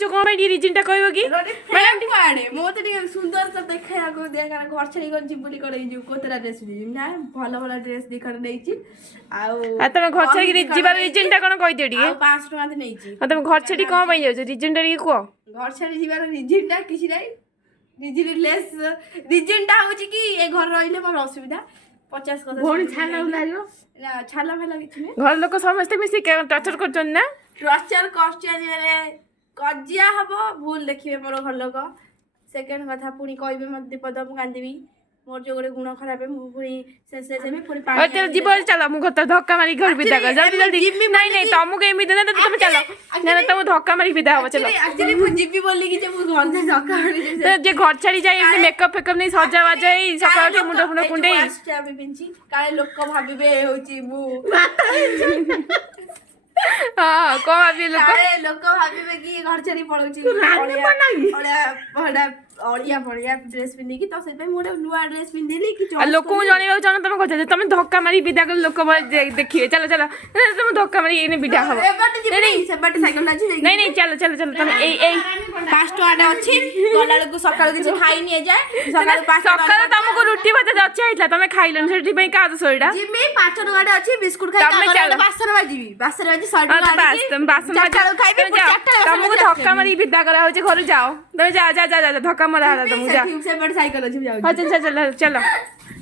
जाउछ कोन भाई रिजनटा कहबो कि मैडम टी आडे मोते टी सुंदर सब देखा को देखा घर छड़ी कर जिबुली कर जो कोतरा ड्रेस ना भलो भलो ड्रेस देखर नैची आ तमे घर छड़ी जिबार रिजनटा कोन कहि दियो टी 500 टका नैची तमे घर छड़ी कोन भाई जाउछ रिजनटा टी को घर छड़ी जिबार रिजनटा किछि नै रिजनलेस रिजनटा होची कि ए घर रहिले मोर असुविधा 50 कथा भोन छाला उलारियो ना छाला फेला किछि नै घर लोक समस्त मिसी टर्चर करछन ना टर्चर क्वेश्चन माने कजिया हबो भूल देखिबे मोर घर लोक सेकंड कथा पुनी कहबे मत पद मु कांदिबी मोर जो गोटे गुण खराब है मु पुनी से में पुनी पानी तेरे जीवन चलो मु घर धक्का मारी घर विदा कर जल्दी जल्दी नहीं नहीं तुमको एमिति ना तुम चलो ना ना तुम धक्का मारी विदा हो चलो एक्चुअली मु जीबी बोली कि जे मु घर से धक्का मारी जे घर छाड़ी जाई एमिति मेकअप फेकअप नहीं सजा बाजाई सकाळ उठी मुंड फुंड कुंडे आबे पिंची काले लोक भाबिबे होची मु हां को भाबी लोक भाबिबे कि घर छाड़ी पळौची ओलिया बढ़िया ड्रेस पिंदी की तो से पे मोरे नुआ ड्रेस पिंदिली कि लोक को जणेबा जानो तुम कहते तुम धक्का मारी विदा कर लोक देखिए चलो चलो तुम धक्का मारी एने विदा हो नहीं से बट साइकिल ना नहीं नहीं चलो चलो चलो तुम ए 5 टका अछि गलाल को सकाळ किछ खाई नि जाए सकाळ 5 सकाळ तुमको रोटी भात जाचे आइला तुम खाइलन सेठी पे का सोइडा जिमी 5 टका अछि बिस्कुट खाई का बासन बाजीबी 100 टका तुम बासन खाइबे तुमको धक्का मारी विदा करा होचे घर जाओ तुम जा जा जा धक्का मारा हला तुम जा से बड़ साइकिल अछि जाओ हां चल चल चलो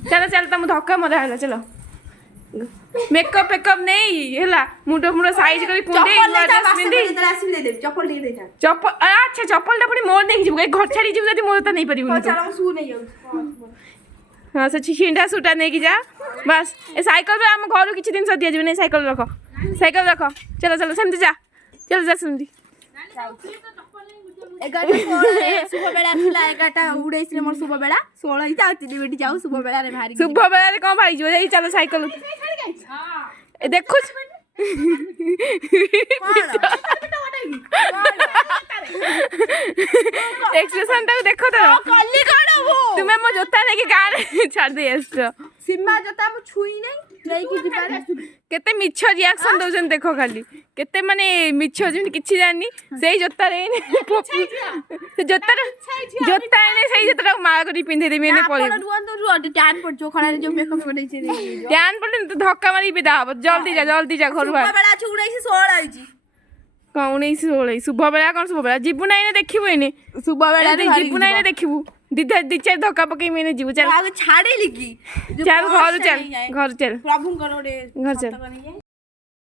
चलो चल तुम धक्का मारा हला चलो मेकअप पेकअप नहीं हला मुंडो मुंडो साइज करी कुंडे ड्रेस पिंदी चप्पल ले दे चप्पल अच्छा चप्पल ता पुनी मोर नहीं जीव घर छाड़ी जीव जदी मोर त नहीं परिबो चलो सु नहीं जाऊ हां से छिंडा सुटा नहीं की जा बस ए साइकिल पे हम घर किछि दिन सदिया जीव नहीं साइकिल रखो चलो चलो सेमती जा चलो जा सेमती शुभ बेला थिला 11:19 रे मोर शुभ बेला 16 ही जाउ तीन बेटी जाउ शुभ बेला रे भारी शुभ बेला रे कोन भाई जो जाई चलो साइकिल ए देखु एक्सप्रेशन ता देखो तो कल्ली कोन हो तुमे मो जोता लेके गाड़ी छाड़ दे एस्तो सीमा जोता मु छुई नहीं कि दिपारे केते मिछ रिएक्शन दोजन देखो खाली केते माने मिछ जिन किछि जानी सेही जोता रे से जोता ने सेही जोता मा करी पिंधे दे मेने पळे रुवन टैन पड़ जो खड़ा जो मेकअप कर दैछि रे टैन पड़ तो धक्का मारी विदा हो जल्दी जा घर बाहर बेला छु 19 16 आइछि कौन 19 16 शुभ बेला कौन शुभ बेला जीबु नाही ने देखिबो एने शुभ बेला जीबु नाही ने देखिबु दी चार धक्का पकई मैंने जीव चल छाड़े लिखी चल घर चल प्रभु करो रे घर चल